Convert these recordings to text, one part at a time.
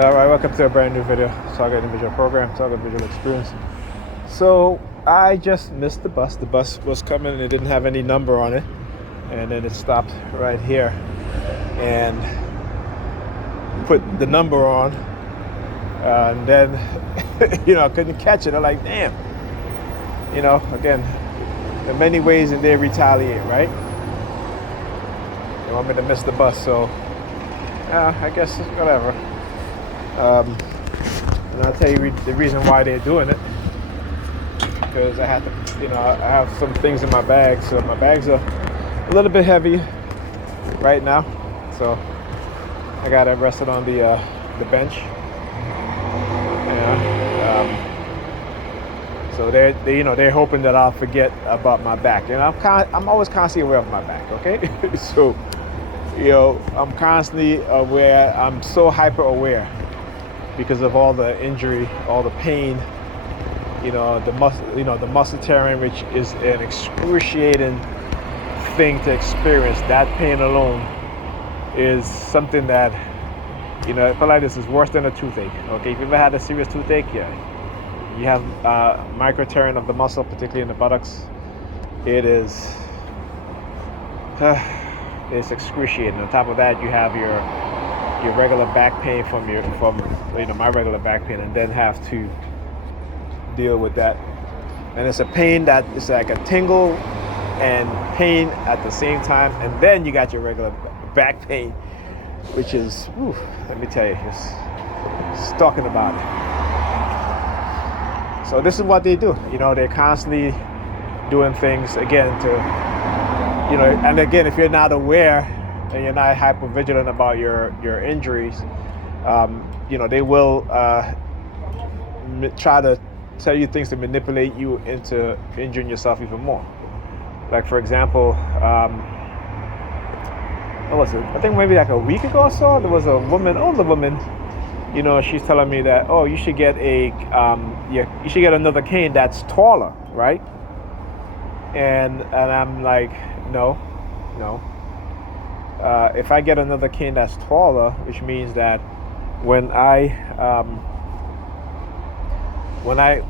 All right, welcome to a brand new video. Target individual program, target visual experience. So I just missed the bus. The bus was coming and it didn't have any number on it, and then it stopped right here and put the number on, and then I couldn't catch it. I'm like, damn. Again, in many ways, and they retaliate, right? They want me to miss the bus, so I guess whatever. And I'll tell you the reason why they're doing it, because I have to, I have some things in my bag, so my bags are a little bit heavy right now, so I got it rested on the bench. So they're hoping that I'll forget about my back, and I'm always constantly aware of my back. Okay, so I'm constantly aware. I'm so hyper aware because of all the injury, all the pain, the muscle tearing, which is an excruciating thing to experience. That pain alone is something that, I feel like this is worse than a toothache. Okay, if you've ever had a serious toothache, you have micro tearing of the muscle, particularly in the buttocks. It is, it's excruciating. On top of that, you have your regular back pain from my regular back pain, and then have to deal with that. And it's a pain that is like a tingle and pain at the same time, and then you got your regular back pain, which is, let me tell you, just talking about it. So this is what they do. They're constantly doing things again to, and again, if you're not aware and you're not hyper vigilant about your injuries, they will try to tell you things to manipulate you into injuring yourself even more. Like, for example, what was it? I think maybe like a week ago or so, there was a older woman. She's telling me that, you should get you should get another cane that's taller, right? And I'm like, no. If I get another cane that's taller, which means that when I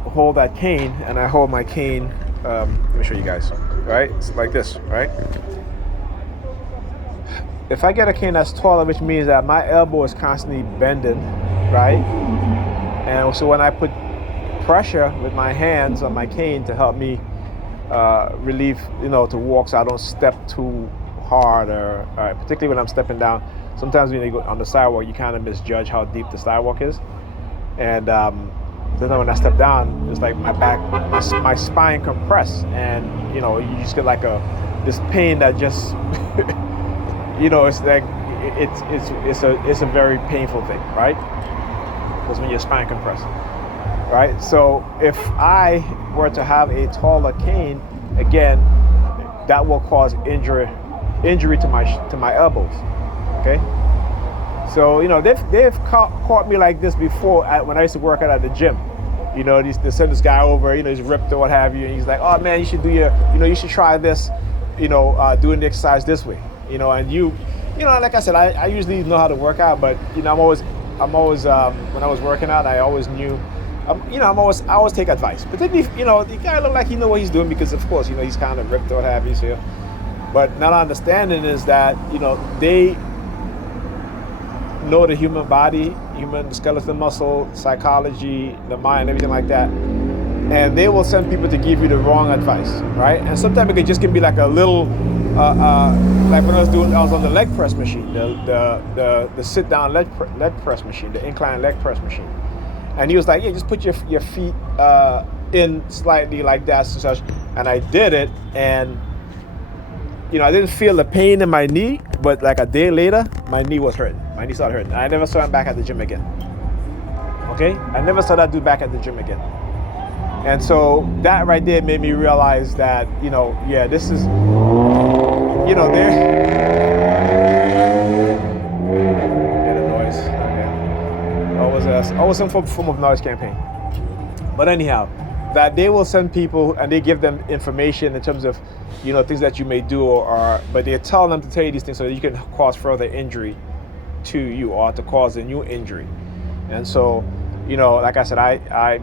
hold that cane and I hold my cane, let me show you guys, right? It's like this, right? If I get a cane that's taller, which means that my elbow is constantly bending, right? And so when I put pressure with my hands on my cane to help me relieve, to walk so I don't step too hard, or particularly when I'm stepping down. Sometimes when you go on the sidewalk, you kind of misjudge how deep the sidewalk is, and then when I step down, it's like my back, my spine compress, and you just get like this pain that just it's like it's a very painful thing, right? Because when your spine compresses, right? So if I were to have a taller cane, again, that will cause injury to my elbows. Okay, so they've caught me like this before when I used to work out at the gym. They send this guy over, he's ripped or what have you, and he's like, oh man, you should do you should try this, doing the exercise this way, and like I said, I usually know how to work out, but I'm always when I was working out, I always knew. I always take advice. Particularly, the guy look like he know what he's doing, because of course, he's kind of ripped or what have you. So, but not understanding is that, they know the human body, human skeletal muscle, psychology, the mind, everything like that. And they will send people to give you the wrong advice, right? And sometimes it can be like a little, like when I was on the leg press machine, the sit down leg press machine, the incline leg press machine. And he was like, just put your feet in slightly like that, such. And I did it, and I didn't feel the pain in my knee, but like a day later, my knee was hurting. My knee started hurting. And I never saw him back at the gym again. Okay? I never saw that dude back at the gym again. And so that right there made me realize that, this is, always some form of noise campaign. But anyhow, that they will send people and they give them information in terms of, things that you may do, but they tell them to tell you these things so that you can cause further injury to you or to cause a new injury. And so, like I said, I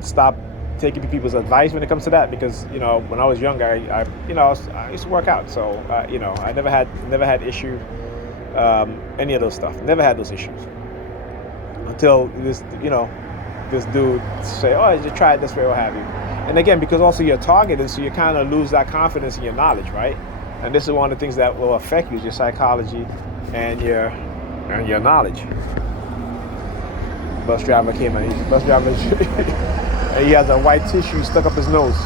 stopped taking people's advice when it comes to that, because when I was younger, I used to work out, so I never had issue, any of those stuff. Never had those issues until this dude say, oh, you try it this way, what have you. And again, because also you're targeted, so you kind of lose that confidence in your knowledge, right? And this is one of the things that will affect you, is your psychology and your knowledge. Bus driver came in. Bus driver, and he has a white tissue stuck up his nose.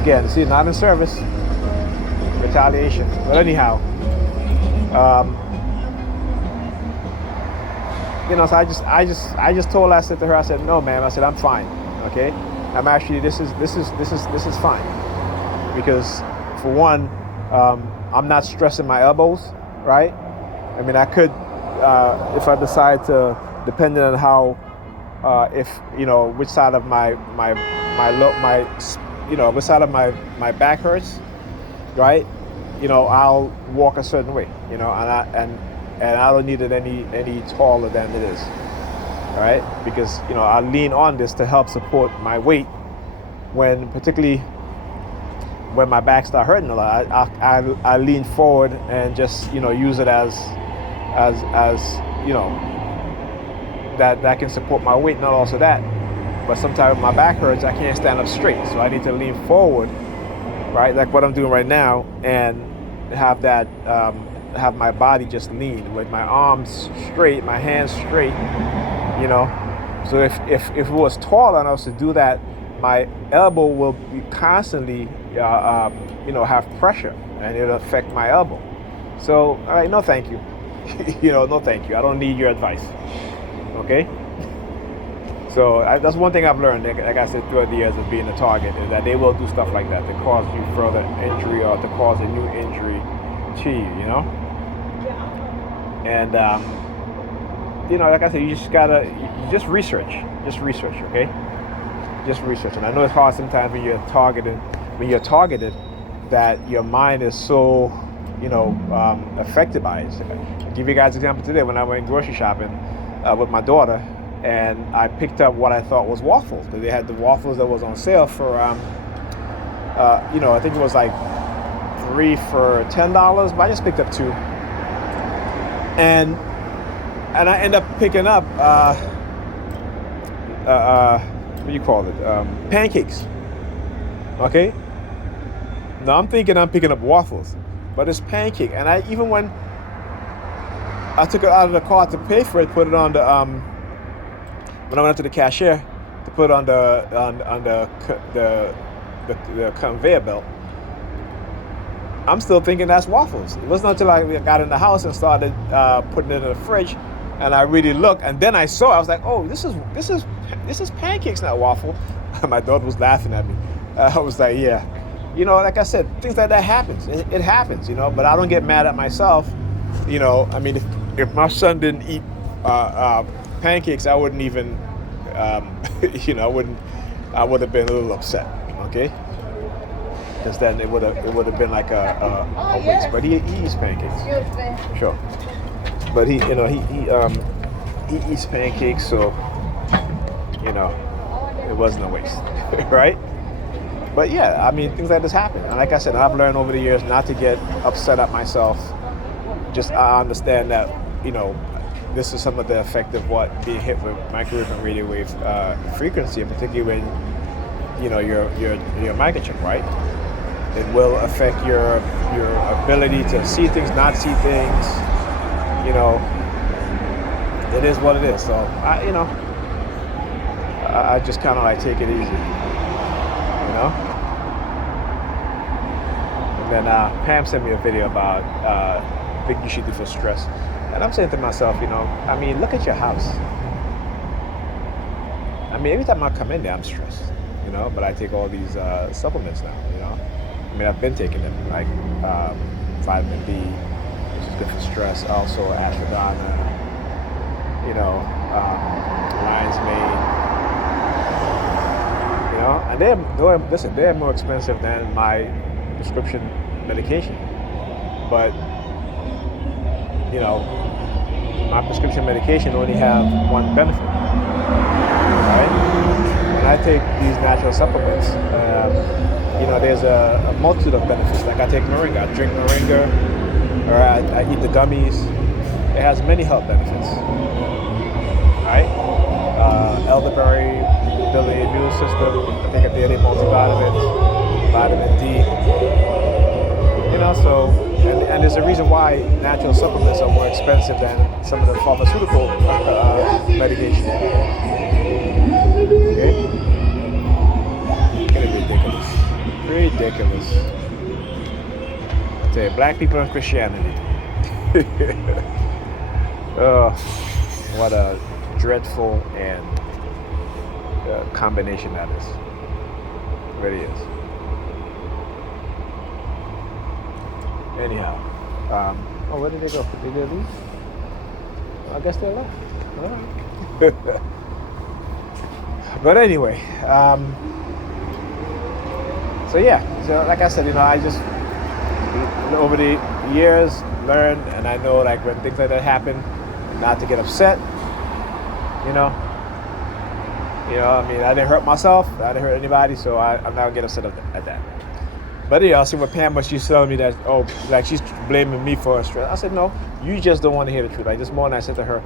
Again, see, not in service, retaliation. But anyhow, so I just told to her, I said, no, ma'am. I said, I'm fine. Okay, I'm actually, this is fine, because for one, I'm not stressing my elbows, right? I mean, I could, if I decide to, depending on how, if which side of which side of my back hurts, right? I'll walk a certain way, and I don't need it any taller than it is, right? Because I lean on this to help support my weight particularly when my back start hurting a lot. I lean forward and just use it as that can support my weight. Not also that, but sometimes my back hurts, I can't stand up straight, so I need to lean forward, right? Like what I'm doing right now, and have that have my body just lean with my arms straight, my hands straight, So if it was taller and I was to do that, my elbow will be constantly have pressure, and it'll affect my elbow. So all right, no thank you. No thank you. I don't need your advice. Okay? So that's one thing I've learned, like I said, throughout the years of being a target, is that they will do stuff like that to cause you further injury or to cause a new injury to you, And, like I said, you just research, okay? Just research. And I know it's hard sometimes when you're targeted, that your mind is so, affected by it. I'll give you guys an example today when I went grocery shopping with my daughter, and I picked up what I thought was waffles. They had the waffles that was on sale for, I think it was like 3 for $10, but I just picked up 2. And I end up picking up, what do you call it? Pancakes. Okay? Now I'm thinking I'm picking up waffles, but it's pancake. And even when I took it out of the car to pay for it, put it on the when I went up to the cashier to put it on the conveyor belt, I'm still thinking that's waffles. It wasn't until I got in the house and started putting it in the fridge, and I really looked, and then I saw. I was like, "Oh, this is pancakes, not waffle." My daughter was laughing at me. I was like, "Yeah, like I said, things like that happens. It happens, But I don't get mad at myself. I mean, if my son didn't eat pancakes, I wouldn't even, I would have been a little upset, okay? Because then it would have been like a waste. But he eats pancakes, sure. But he eats pancakes, so it wasn't a waste, right? But yeah, I mean, things like this happen. And like I said, I've learned over the years not to get upset at myself. Just I understand that this is some of the effect of what being hit with microwave and radio wave frequency, and particularly when your microchip, right? It will affect your ability to see things, not see things. It is what it is. So I just kind of like take it easy, And then Pam sent me a video about things you should do for stress, and I'm saying to myself, I mean, look at your house. I mean, every time I come in there, I'm stressed, But I take all these supplements now, I mean, I've been taking them, like vitamin B, which is good for stress. Also, ashwagandha, lion's mane, and they're more expensive than my prescription medication. But my prescription medication only have one benefit, right? When I take these natural supplements, there's a multitude of benefits. Like I take moringa, I drink moringa, or I eat the gummies. It has many health benefits, right? Elderberry, build the immune system. I take a daily multivitamin, vitamin D. So and there's a reason why natural supplements are more expensive than some of the pharmaceutical medication. Okay, getting ridiculous. I tell you, black people and Christianity. Oh, what a dreadful and combination that is. It really is. Anyhow, where did they go? Did they leave? I guess they left. All right. But anyway, so like I said, I just over the years learned, and I know like when things like that happen, not to get upset. I mean, I didn't hurt myself, I didn't hurt anybody, so I'm not gonna get upset at that. But I see what Pam was. She's telling me that, like she's blaming me for her stress. I said, no, you just don't want to hear the truth. Like this morning, I said to her,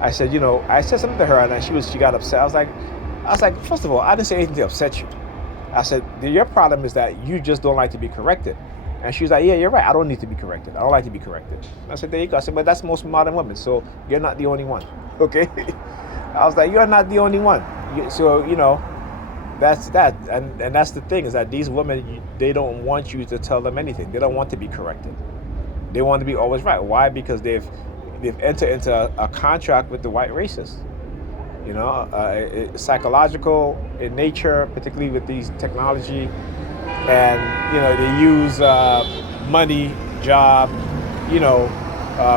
I said something to her, and then she got upset. I was like, first of all, I didn't say anything to upset you. I said, your problem is that you just don't like to be corrected. And she was like, yeah, you're right. I don't need to be corrected. I don't like to be corrected. And I said, there you go. I said, but that's most modern women, so you're not the only one. Okay? I was like, you're not the only one. So that's that, and that's the thing, is that these women, they don't want you to tell them anything. They don't want to be corrected. They want to be always right. Why? Because they've entered into a contract with the white racists. It's psychological in nature, particularly with these technology, and they use money, job,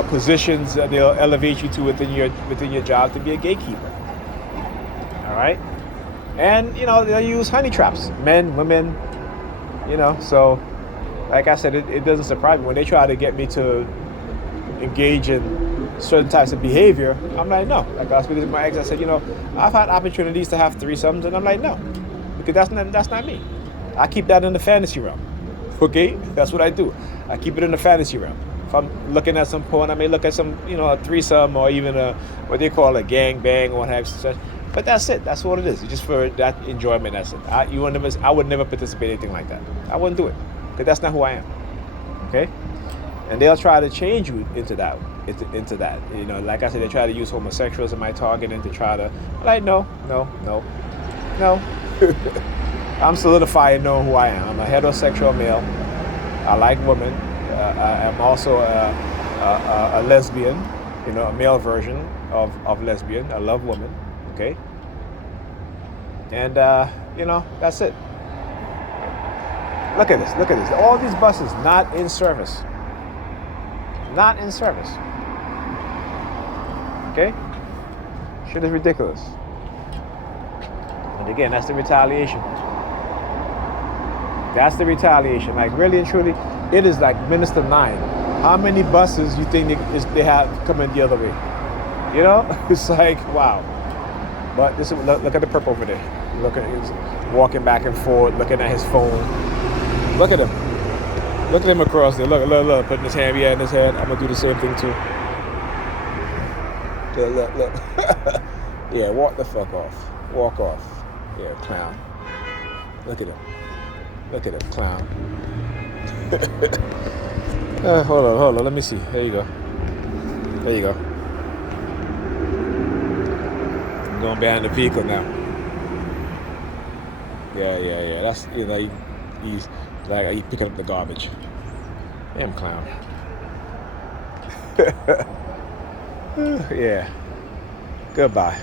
positions that they'll elevate you to within your job to be a gatekeeper. All right. And, they'll use honey traps, men, women, so like I said, it doesn't surprise me when they try to get me to engage in certain types of behavior. I'm like, no. Like I was speaking to my ex, I said, I've had opportunities to have threesomes, and I'm like, no, because that's not me. I keep that in the fantasy realm. Okay, that's what I do. I keep it in the fantasy realm. If I'm looking at some porn, I may look at some, a threesome, or even what they call a gang bang or what have you. But that's it. That's what it is. It's just for that enjoyment. That's it. I would never participate in anything like that. I wouldn't do it, because that's not who I am. Okay? And they'll try to change you into that. Like I said, they try to use homosexuals in my target and to try to, like, no. I'm solidifying knowing who I am. I'm a heterosexual male. I like women. I'm also a lesbian. A male version of lesbian. I love women. Okay, and that's it. Look at this. All these buses not in service. Okay, shit is ridiculous. And again, that's the retaliation. Like really and truly, it is like Minister 9. How many buses you think they have coming the other way? It's like, wow. But look at the perp over there. Look at him walking back and forth, looking at his phone. Look at him across there. Look, putting his hand in his head. I'm gonna do the same thing too. Look. Yeah, walk the fuck off. Walk off. Yeah, clown. Look at him, clown. Hold on. Let me see. There you go. Going behind the vehicle now. Yeah. That's he's like he's picking up the garbage. Damn clown. Yeah. Goodbye.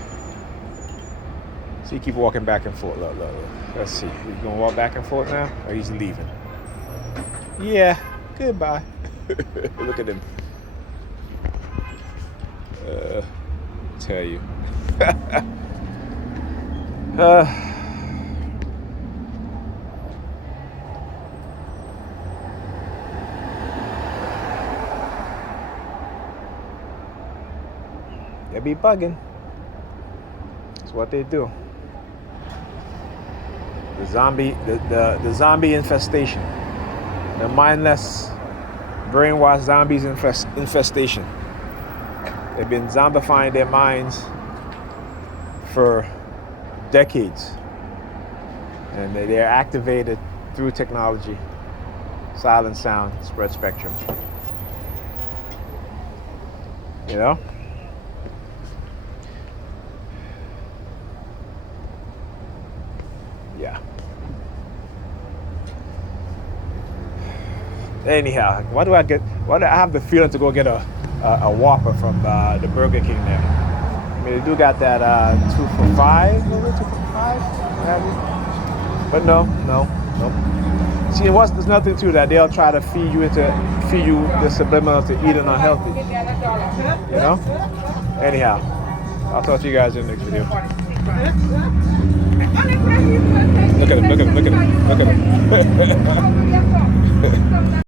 So you keep walking back and forth. Look. Let's see. He's gonna walk back and forth now, or he's leaving. Yeah. Goodbye. Look at him. Tell you. be bugging. It's what they do. The zombie infestation. The mindless, brainwashed zombies infestation. They've been zombifying their minds for decades. And they're activated through technology. Silent sound, spread spectrum. You know? Yeah. Anyhow, why do I have the feeling to go get a Whopper from the Burger King there? I mean, they do got that 2 for $5, maybe 2 for $5, what have you? But no. See, there's nothing to that. They'll try to feed you the subliminal to eating unhealthy. You know? Anyhow, I'll talk to you guys in the next video. Look at him.